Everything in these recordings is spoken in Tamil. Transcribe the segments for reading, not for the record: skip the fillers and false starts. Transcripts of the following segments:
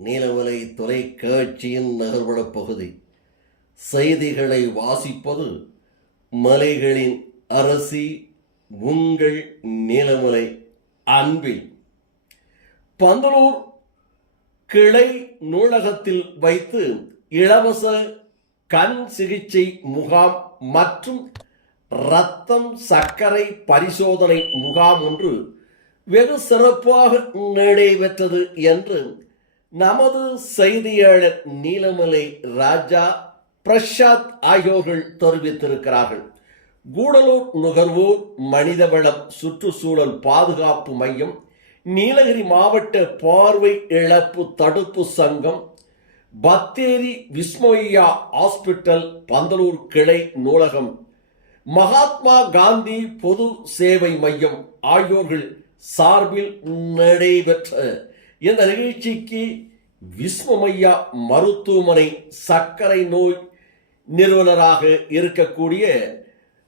நீலமலை தொலைக்காட்சியின் நகர்வட பகுதி. செய்திகளை வாசிப்பது மலைகளின் அரசி உங்கள் நீலமலை அன்பில். பந்தலூர் கிளை நூலகத்தில் வைத்து இலவச கண் சிகிச்சை முகாம் மற்றும் இரத்தம் சர்க்கரை பரிசோதனை முகாம் ஒன்று வெகு சிறப்பாக நடைபெற்றது என்று நமது செய்தியாளர் நீலமலை ராஜா பிரசாத் ஆகியோர்கள் தெரிவித்திருக்கிறார்கள். கூடலூர் நுகர்வோர் மனிதவளம் சுற்றுச்சூழல் பாதுகாப்பு மையம், நீலகிரி மாவட்ட பார்வை இழப்பு தடுப்பு சங்கம், பத்தேரி விஸ்மயா ஹாஸ்பிட்டல், பந்தலூர் கிளை நூலகம், மகாத்மா காந்தி பொது சேவை மையம் ஆகியோர்கள் சார்பில் நடைபெற்ற இந்த நிகழ்ச்சிக்கு விஸ்மயா மருத்துவமனை சர்க்கரை நோய் நிறுவனராக இருக்கக்கூடிய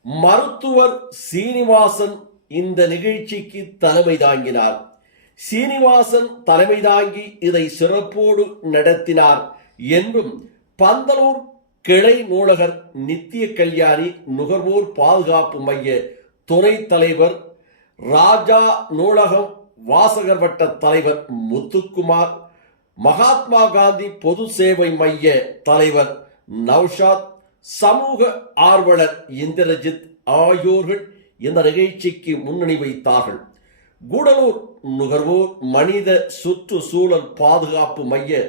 மருத்துவர் சீனிவாசன் இந்த நிகழ்ச்சிக்கு தலைமை தாங்கினார். சீனிவாசன் தலைமை தாங்கி இதை சிறப்போடு நடத்தினார் என்றும் பந்தலூர் கிளை நூலகர் நித்திய கல்யாணி, நுகர்வோர் பாதுகாப்பு மைய துணைத் தலைவர் ராஜா, நூலகம் வாசகர் வட்ட தலைவர் முத்துக்குமார், மகாத்மா காந்தி பொது சேவை மைய தலைவர் நௌஷாத், சமூக ஆர்வலர் இந்திரஜித் ஆகியோர்கள் இந்த நிகழ்ச்சிக்கு முன்னணி வைத்தார்கள். கூடலூர் நுகர்வோர் மனித சுற்றுச்சூழல் பாதுகாப்பு மைய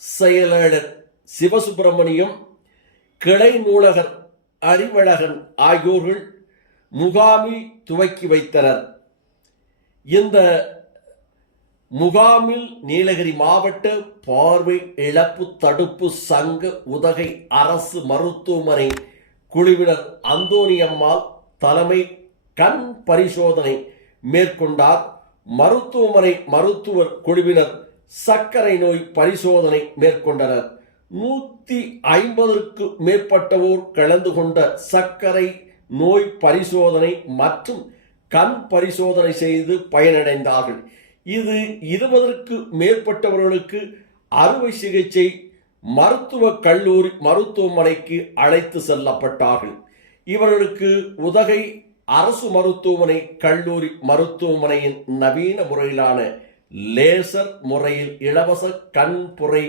செயலாளர் சிவசுப்பிரமணியம், கிளை நூலகர் அறிவழகன் ஆகியோர்கள் முகாமை துவக்கி வைத்தனர். இந்த முகாமில் நீலகிரி மாவட்ட பார்வை இழப்பு தடுப்பு சங்க உதகை அரசு மருத்துவமனை குழுவினர் அந்தோணியம்மாள் தலைமை கண் பரிசோதனை மேற்கொண்டார். மருத்துவமனை மருத்துவர் குழுவினர் சர்க்கரை நோய் பரிசோதனை மேற்கொண்டனர். 150க்கு மேற்பட்டவோர் கலந்து கொண்ட சர்க்கரை நோய் பரிசோதனை மற்றும் கண் பரிசோதனை செய்து பயனடைந்தார்கள். இது 20க்கு மேற்பட்டவர்களுக்கு அறுவை சிகிச்சை மருத்துவக் கல்லூரி மருத்துவமனைக்கு அழைத்து செல்லப்பட்டார்கள். இவர்களுக்கு உதகை அரசு மருத்துவமனை கல்லூரி மருத்துவமனையின் நவீன முறையிலான லேசர் முறையில் இலவச கண்புரை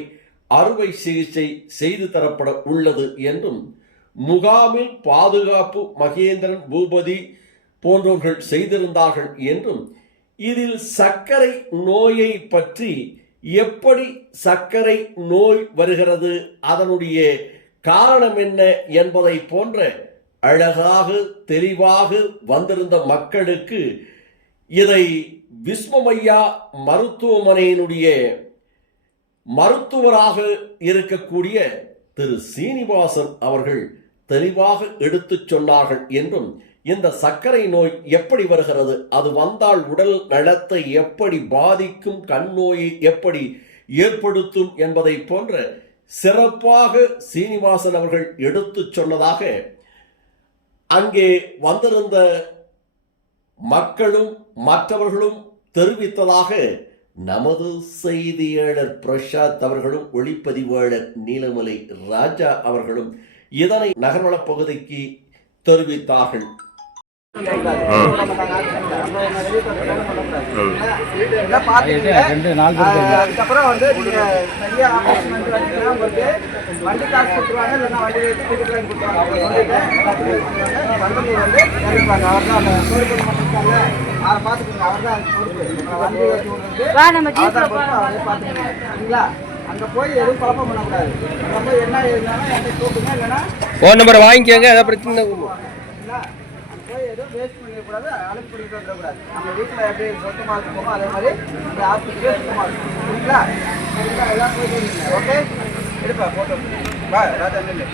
அறுவை சிகிச்சை செய்து தரப்பட உள்ளது என்றும், முகாமில் பாதுகாப்பு மகேந்திரன், பூபதி போன்றவர்கள் செய்திருந்தார்கள் என்றும், இதில் சர்க்கரை நோயை பற்றி, எப்படி சர்க்கரை நோய் வருகிறது, அதனுடைய காரணம் என்ன என்பதை போன்ற அழகாக தெளிவாக வந்திருந்த மக்களுக்கு இதை விஸ்மயா மருத்துவமனையினுடைய மருத்துவராக இருக்கக்கூடிய திரு சீனிவாசன் அவர்கள் தெளிவாக எடுத்துச் சொன்னார்கள் என்றும், இந்த சர்க்கரை நோய் எப்படி வருகிறது, அது வந்தால் உடல் நலத்தை எப்படி பாதிக்கும், கண் நோயை எப்படி ஏற்படுத்தும் என்பதை போன்ற சிறப்பாக சீனிவாசன் அவர்கள் எடுத்துச் சொன்னதாக அங்கே வந்திருந்த மக்களும் மற்றவர்களும் தெரிவித்ததாக நமது செய்தியாளர் பிரசாத் அவர்களும் ஒளிப்பதிவாளர் நீலமலை ராஜா அவர்களும் இதனை நகர்வள பகுதிக்கு தெரிவித்தார்கள். அதுக்கப்புறம் வந்து சரியா வண்டி காசு கொடுத்துருவாங்க, இல்லைன்னா வண்டி டிக்கெட் வாங்கி கொடுத்துருவாங்க. பந்தலூர் வந்து இறங்குவாங்க. அவர் தான் இருக்காங்க, அதை பார்த்துக்கோங்க. அவர் தான் வண்டி வச்சு அவரே பார்த்துக்கோங்க. சரிங்களா? அங்கே போய் எதுவும் குழப்பம் பண்ணக்கூடாது. அங்கே போய் என்ன இருந்தாலும் என்கிட்ட கூப்பிடுங்க, இல்லைன்னா ஃபோன் நம்பரை வாங்கிக்கோங்க. அதை பிரச்சனை சரிங்களா? அங்கே போய் எதுவும் வேஸ்ட் பண்ணிடக்கூடாது, அழைப்பு பண்ணிட்டு வந்துடக்கூடாது. நம்ம வீட்டில் எப்படி சுத்தமாக இருக்குமோ அதே மாதிரி இந்த ஹாஸ்பிட்டலே சுத்தமாக இருக்கும். சரிங்களா? சரிங்களா? எல்லாம் போயிட்டு இருக்கீங்க. ஓகே, எடுப்பா போட்டோ. வா ராஜா நில்லு.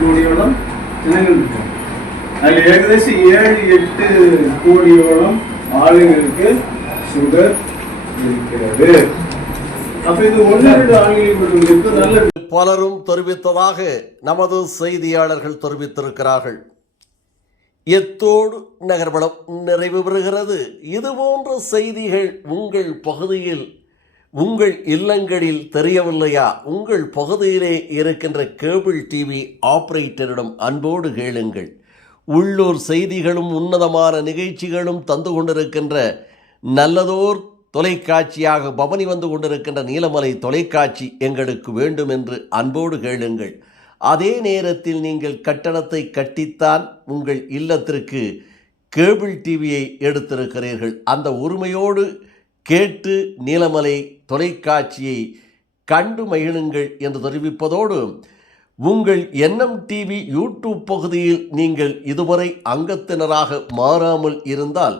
கோடியோളം ஜனங்கள் இருக்கும். அதில் ஏகദേശம் 7-8 கோடியோളം ஆளுங்களுக்கு சுகர் இருக்கிறது. அப்ப இது 1-2 ஆளுங்களுக்கு நல்ல பலரும் தெரிவித்ததாக நமது செய்தியாளர்கள் தெரிவித்திருக்கிறார்கள். எத்தோடு நகர்வளம் நிறைவு பெறுகிறது. இதுபோன்ற செய்திகள் உங்கள் பகுதியில், உங்கள் இல்லங்களில் தெரியவில்லையா? உங்கள் பகுதியிலே இருக்கின்ற கேபிள் டிவி ஆபரேட்டரிடம் அன்போடு கேளுங்கள். உள்ளூர் செய்திகளும் உன்னதமான நிகழ்ச்சிகளும் தந்து கொண்டிருக்கின்ற நல்லதோர் தொலைக்காட்சியாக பவனி வந்து கொண்டிருக்கின்ற நீலமலை தொலைக்காட்சி எங்களுக்கு வேண்டும் என்று அன்போடு கேளுங்கள். அதே நேரத்தில் நீங்கள் கட்டணத்தை கட்டித்தான் உங்கள் இல்லத்திற்கு கேபிள் டிவியை எடுத்திருக்கிறீர்கள். அந்த உரிமையோடு கேட்டு நீலமலை தொலைக்காட்சியை கண்டு மகிழுங்கள் என்று தெரிவிப்பதோடு, உங்கள் என்எம் டிவி யூடியூப் பகுதியில் நீங்கள் இதுவரை அங்கத்தினராக மாறாமல் இருந்தால்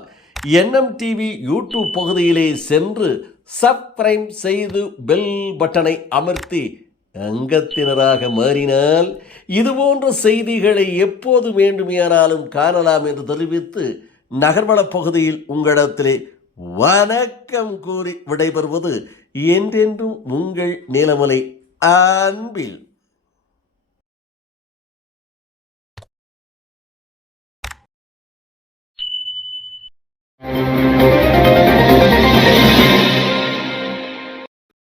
என்எம் டிவி யூடியூப் பகுதியிலே சென்று சப்ஸ்கிரைப் செய்து பெல் பட்டனை அமர்த்தி அங்கத்தினராக மாறினால் இதுபோன்ற செய்திகளை எப்போது வேண்டுமானாலும் காணலாம் என்று தெரிவித்து நகர்வள பகுதியில் உங்களிடத்திலே வணக்கம் கூறி விடைபெறுவது என்றென்றும் உங்கள் நீலமலை அன்பில்